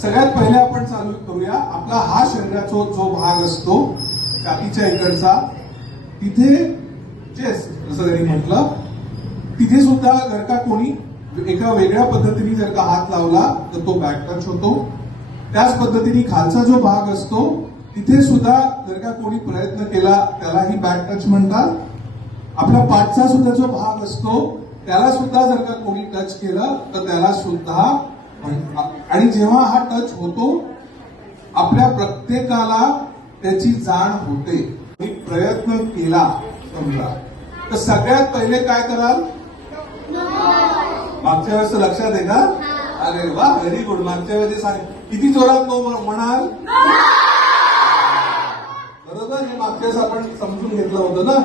सगळ्यात पहिले आपण चालू करूया आपला हा शरीराचा जो भाग असतो छातीच्या इकडचा, तिथे चेस्ट जसं त्यांनी म्हटलं, तिथे सुद्धा जर का कोणी एका वेगळ्या पद्धतीने जर का हात लावला तर तो बॅक टच होतो. त्याच पद्धतीने खालचा जो भाग असतो तिथे सुद्धा जर का कोणी प्रयत्न केला त्यालाही बॅक टच म्हणतात. आपल्या पाठचा सुद्धा जो भाग असतो त्याला सुद्धा जर का कोणी टच केलं तर त्याला सुद्धा म्हणतात. आणि जेव्हा हा टच होतो आपल्या प्रत्येकाला त्याची जाण होते. प्रयत्न केला समजा तर सगळ्यात पहिले काय कराल? मागच्या वेळेस लक्षात आहे का? अरे वा, व्हेरी गुड. मागच्या वेळेस सांग किती जोरात नो म्हणाल? बरोबर, हे मागच्या वेळेस आपण समजून घेतलं होतं ना.